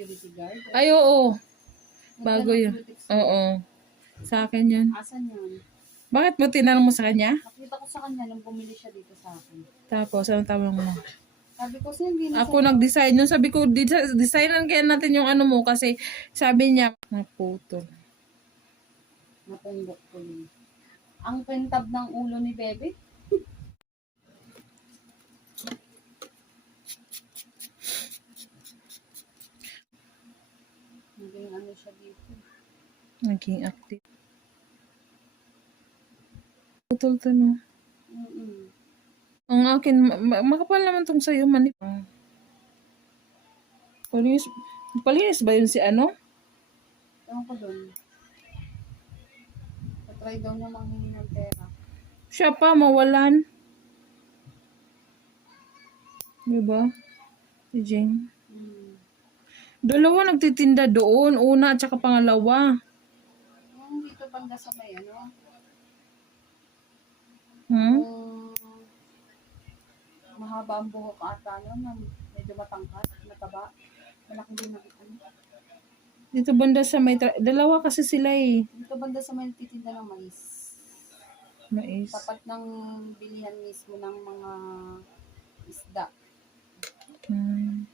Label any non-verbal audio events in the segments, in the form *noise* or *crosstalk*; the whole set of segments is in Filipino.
security guard. Ay, oo. Bago yun. Oo. Sa akin yun. Asan yun? Bakit mo tinanong mo sa kanya? Nakita ko sa kanya nung bumili siya dito sa akin. Tapos, anong tawag mo? Sabi ko, siya hindi na Ako nag-design. Yung sabi ko, "Desi- designan kaya natin yung ano mo kasi sabi niya, naputol. Napunggok ko yun. Ang pintab ng ulo ni Bebe. Naging ano siya dito. Naging active. Putol to, no? Mm-mm. Ang akin, ma- ma- makapal naman tong sa'yo, manip. Palinis, palinis ba yun si ano? Ewan ko doon. Patry daw niya manghingi ng pera. Siya pa, mawalan. Diba? Si Jane. Dalawa nagtitinda doon. Una at saka pangalawa. Yung dito banda sa may ano, Hmm? yung mahaba ang buhok ata no, na medyo matangkad, mataba. Malaki din ang ano. Dito banda sa may... Dalawa kasi sila eh. Dito banda sa may titinda ng mais. Mais. Tapat ng bilihan mismo ng mga isda. Hmm.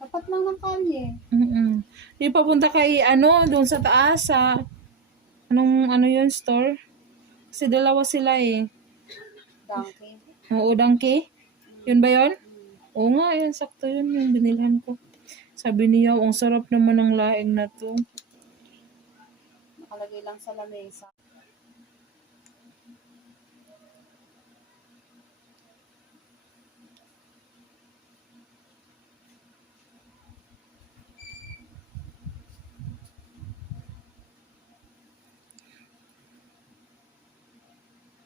Tapat lang ng kalye. Mm-mm. Yung papunta kay ano, doon sa taas sa... Anong ano yun, store? Kasi dalawa sila eh. Donkey. Oo, donkey. Yun ba yun? Oo nga, yun. Sakto yun yung binilhan ko. Sabi niya, ang sarap naman ng laing na to. Nakalagay lang sa lamesa.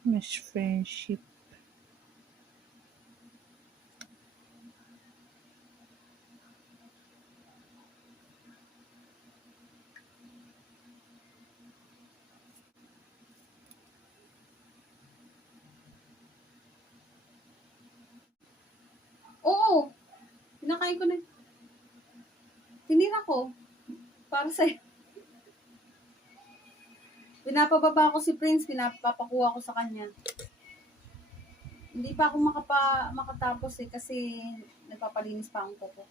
Mas friendship. Oo! Pinakain ko na. Tinira ko. Para sa'yo. Pinapababa ko si Prince, pinapapakuha ko sa kanya. Hindi pa ako makapa, makatapos eh kasi nagpapalinis pa ang kuko.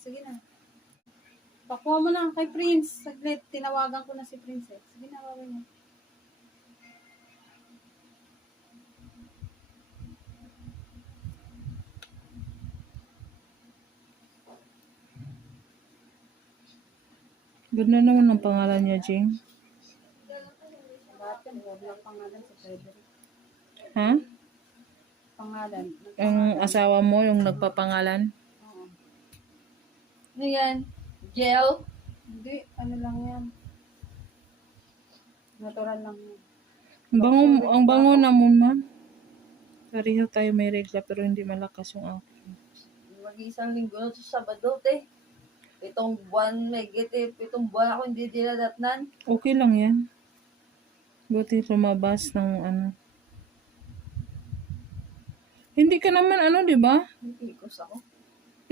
Sige na. Pakuha mo na kay Prince. Saglit, tinawagan ko na si Prince eh. Sige na, wawan niya. Ganda naman ang pangalan niya, Jing. Ha? Pangalan. Ang asawa mo, yung nagpapangalan? Oo. Ano yan? Gel? Hindi, ano lang yan. Natural lang yan. Ang bango, ang bango naman, ma'am. Pareho tayo may regla pero hindi malakas yung akin. Mag-isang linggo na sa Sabado, te. Pitong buwan, may gete, pitong buwan ako hindi dinadatnan. Okay lang yan. Buti lumabas ng ano. Hindi ka naman ano, di ba? Ko ako.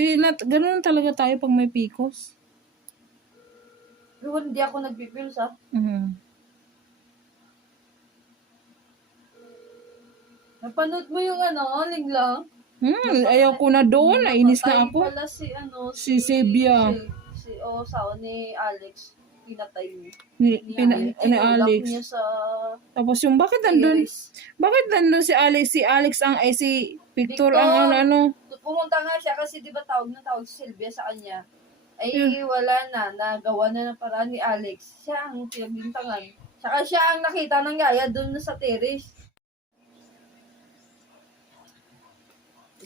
Eh, nat, ganun talaga tayo pag may pikos. Pero hindi ako nagpipils, ha? Mhm. Napanood mo yung ano, linglang? Hmm, ayaw ko na doon. Nainis na Ay, ako. pala si ano, Si Sebia. Si, si o sao ni Alex. Pinatay niya. Ni, Ni pina, Alex. ni Tinulak Alex. niya sa Tapos yung bakit nandun? iris. Bakit nandun si Alex? Si Alex ang, eh si Victor, Victor. ang, ang ano. Pumunta nga siya kasi di ba tawag na tawag si Sylvia sa kanya. Ay Hmm. wala na, nagawa na ng paraan ni Alex. Siya ang pinagbintangan. Saka siya ang nakita ng gaya doon sa terrace.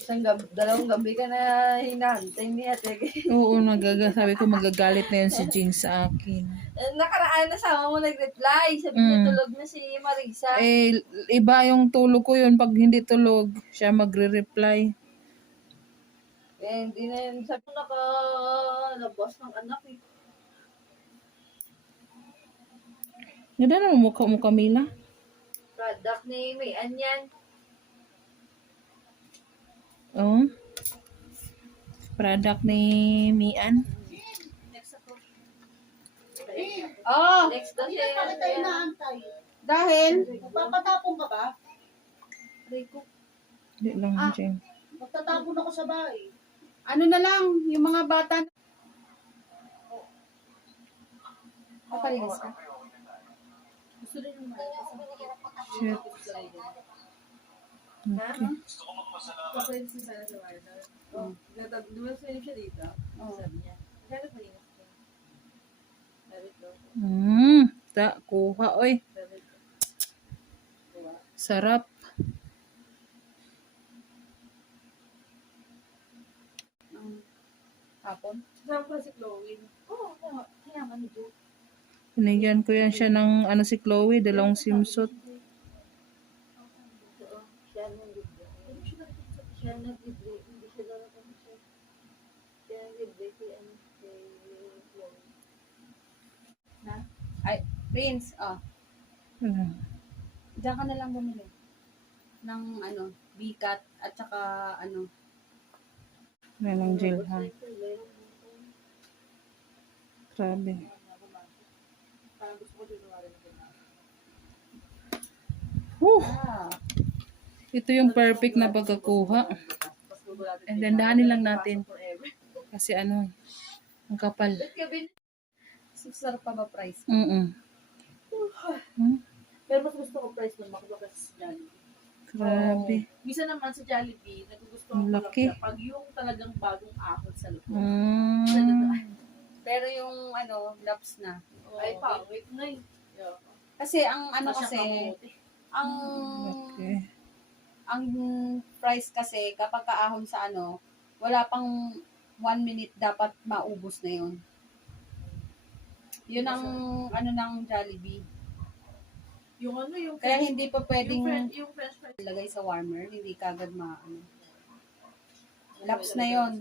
Isang gab dalawang gabi ka na hinahantay ni ate. Oo, nagaga, sabi ko magagalit na yun si Jing sa akin. Eh, Nakaraan na sama mo nag-reply. Sabi mo Mm. tulog na si Marisa. Eh, iba yung tulog ko yun. Pag hindi tulog, siya magre-reply. Eh, hindi na yun. Sabi mo nakalabas ng anak eh. Ganda na mukha mo, Camila. Product ni May Anyan. Product ni Mian. Oh, Next na siya. Bakit tayo naantay? dahil, Magpapatapon ka ba? Hindi lang Ah. dyan. Magtatapon ako sa bahay. ano na lang, yung mga bata. Papalinis ka. Gusto rin yung Shit. Okay. Papalinsin sana sa Warner. Oh, natab- dumasin siya dito. Oh. Sabi niya, kaya palinis ko. Sabi ko, Mm, ta, kuha, oy. sabi ko. Sarap. Hapon. Saan pa si Chloe? Oo, oh, kaya man ito. Binigyan ko yan siya ng ano si Chloe, dalawang swimsuit. Siya libre. Hindi siya ako siya. Nang libre kay ano, kay Chloe. Ay, Prince, oh. Ano? Diyan ka na lang bumili. Ng ano, bikat at saka ano, Yan ang gel ha. Grabe. Parang gusto ko din na. Whew! ah, Ito yung perfect na pagkakuha. And then dahanin lang natin. Kasi ano, ang kapal. Sarap pa ba price? Mm Hmm? pero mas gusto ko price ng McDo kasi sa Jollibee. Grabe. Minsan naman sa Jollibee, nagugustuhan ko lang pag yung talagang bagong ahon sa loob. Mm. *laughs* Pero yung ano, laps na. Oh, Ay, pangit na yun. Yeah. Kasi ang ano kasi, ang Okay. Ang price kasi kapag kaahon sa ano, wala pang one minute dapat maubos na yun. Yun ang ano ng Jollibee. Yung ano, yung Kaya French- hindi pa yung, pwedeng French, yung French fries. ilagay sa warmer, hindi kagad ma ano. Laps na yon.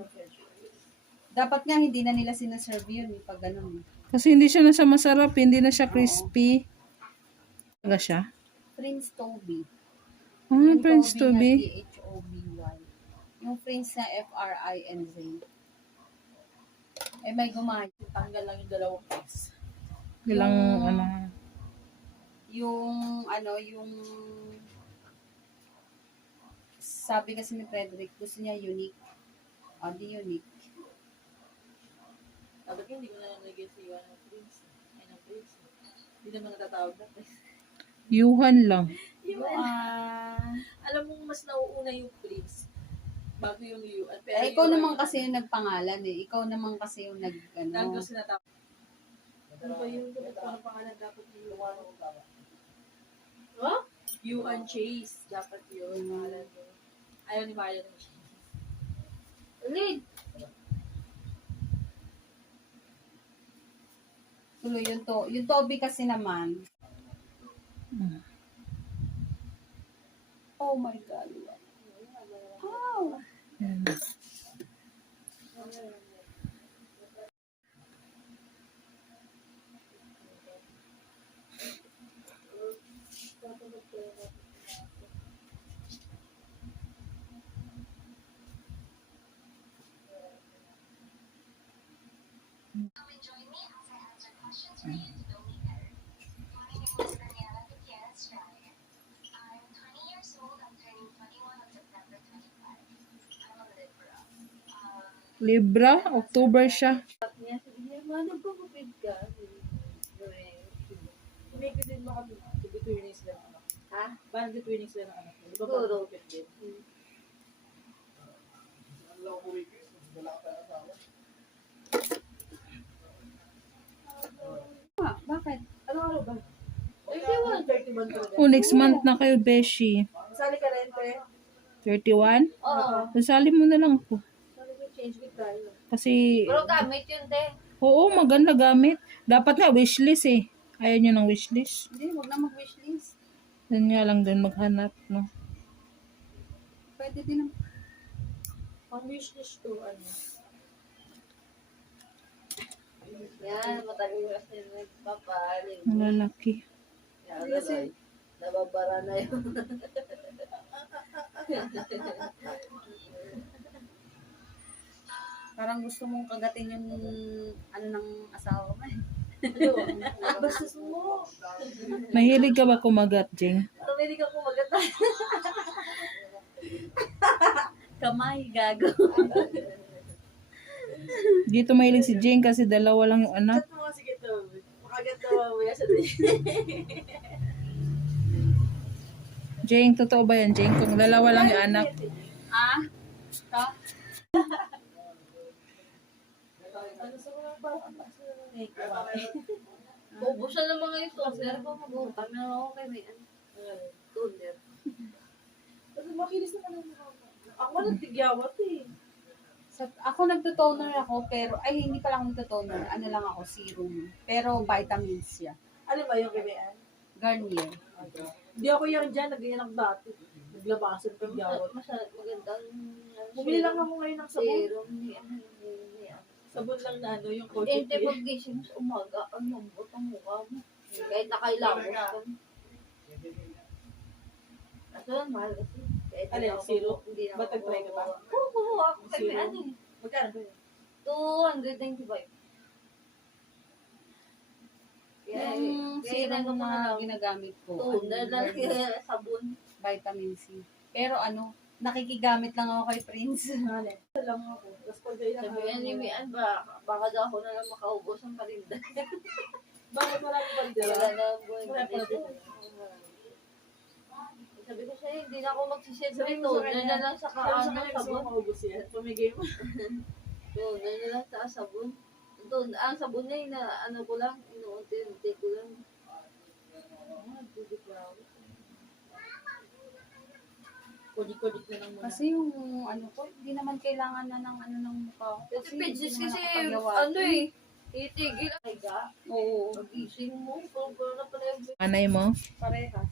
Dapat nga hindi na nila sinaserve yun eh, pag ganun. Kasi hindi siya na siya masarap, hindi na siya crispy. Talaga siya? Prince Toby. Ah, Yung Prince na Toby. T-H-O-B-Y. Yung Prince na F-R-I-N-Z. Eh, may gumaya. Tanggal lang yung dalawang piece. Bilang Yung- ano. Yung, ano, yung... Sabi kasi ni Frederick, gusto niya unique. O, di unique. Sabi ko, hindi ko na nalagay sa iwan ng prince. Ay, ng prince. Hindi naman natatawag na prince. Yuhan lang. *laughs* Yung, Ah, alam mo, mas nauuna yung prince. Bago yung yuan. Pero eh, ikaw yuan- naman kasi yung nagpangalan eh. Ikaw naman kasi yung nag, ano. Nandun sinatawag. Ano ba yung ang pangalan dapat yung yuan? Huh? Yuan Chase. Dapat yun. Pangalan mo. Ayaw ni Maya ng Chase. Lead! Tuloy yung to. Yung Toby kasi naman. Mm. Oh my God. Oh. Ko sila ng anak. Ha? Parang di twinning sila ng anak. Di ba parang kapit din? Ah, bakit? Ano araw ba? 31 talaga. Oh, next month na kayo, Beshi. Sali ka rin, te. 31? Oo. Nasali mo na lang po. Change with tayo. Kasi, Pero gamit yun, te. oo, maganda gamit. Dapat nga wishlist eh. Ayaw nyo ng wishlist. Hindi, huwag na mag-wishlist. Yan nga lang din maghanap, no? Pwede din ang... Ang wishlist ko, ano? Yan, matagal kasi nagpapaling. Malalaki. Yan, Kasi- nababara na yun. *laughs* Parang gusto mong kagatin yung ano ng asawa mo. eh. Ano? *laughs* Bastos mo. Mahilig ka ba kumagat, Jing? Tuminig ako maganda. *laughs* Kamay, gago. Dito mahilig si Jing kasi dalawa lang yung anak. Chat mo nga sige to. Makagat na mamaya sa din. Jing, totoo ba yan, Jing? Kung dalawa lang yung anak. ah? Ka? Ano sa mga ba? Eh, kawain. *laughs* Ubusan ng mga ito. Pero pa mag-utang na ako kay may ano. Tuner. Kasi makinis naman ang mo. Ako nagtigyawat eh. Sa, ako nagtotoner ako, pero, ay, hindi pala ako nagtotoner. Ano lang ako, serum. Pero vitamins siya. Ano ba yung kimean? Garnier. Hindi ako yung dyan, nagganyan ako dati. Naglabasan ng tigyawat. Masarap magandang Bumili lang ako ngayon ng sabon. serum ano ni ano. Sabon lang na ano, yung Hindi coated pag gising sa umaga, ang lambot ang mukha mo. Kahit nakailamos ka. Kaso lang, mahal kasi. Kahit Alin, hindi ako- zero? Hindi na Ba't nag-try ka ba? Oo, Oo, ako kay Zero? ano eh. Magkano ba yun? 295. Kaya, Yung kaya serum ko na lang. ginagamit ko. Ano, lang Garnier, *laughs* kaya sabon. vitamin C. Pero ano, nakikigamit lang ako kay Prince. *laughs* Ano? Ito lang ako. Tapos pag ganyan Sabi niya ni Mian, ba, baka daw ako na lang makaubos ng parinda. *laughs* Bakit marami pa rin Wala na ang buhay. Sabi ko sa'yo, hindi na ako magsisend nito. kanya, na lang sa kaano, sabon. maubos yan. Pamigay mo. *laughs* Tuner na lang sa sabon. Ito, ang sabon na yun, na ano ko lang, inuunti-unti ko lang. Ah, nagdidiklaw. Kudik-kudik na lang muna. Kasi yung ano ko, hindi naman kailangan na ng ano ng mukha ko. Kasi pages kasi, ano eh, itigil. Ay ga, Oo, magising mo, Anay mo? parehas.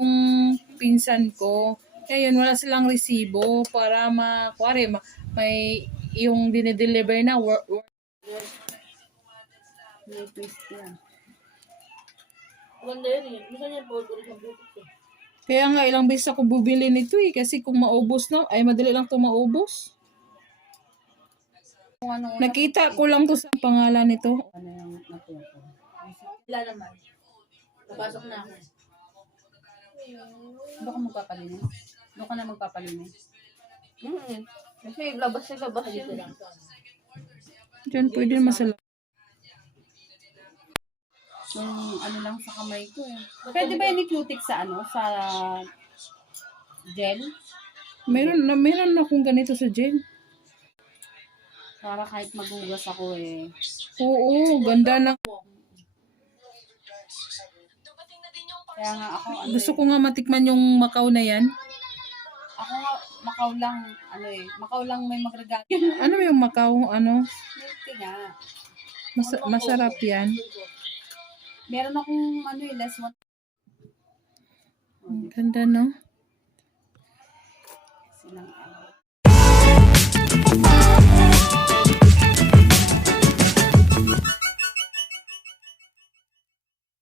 Yung pinsan ko, ngayon wala silang resibo para ma, kuwari, ma, may yung dinideliver na work, May twist yan. Maganda yun eh. Minsan yan, puro sa bukit eh. Kaya nga ilang beses ako bubili nito eh kasi kung maubos na, ay madali lang to maubos. Nakita ko lang to sa pangalan nito. ano yung natuto. Wala naman. Napasok na ako. Doon ka magpapalinis? Doon ka na magpapalinis? Hmm. Kasi labas na labas Dito lang. Diyan pwede sa Yung ano lang sa kamay ko eh. Pwede ba yung cutic sa ano? Sa gel? Meron na meron na akong ganito sa gel. Para kahit magugas ako eh. Oo, ganda na. Kaya nga ako, ano Gusto eh, ko nga matikman yung Macau na yan. ako nga, Macau lang, ano eh, Macau lang may magregalo. Ano yung Macau? Ano? Milky nga. Mas- masarap yan. Meron akong ano eh, less one. Ang ganda no? Silang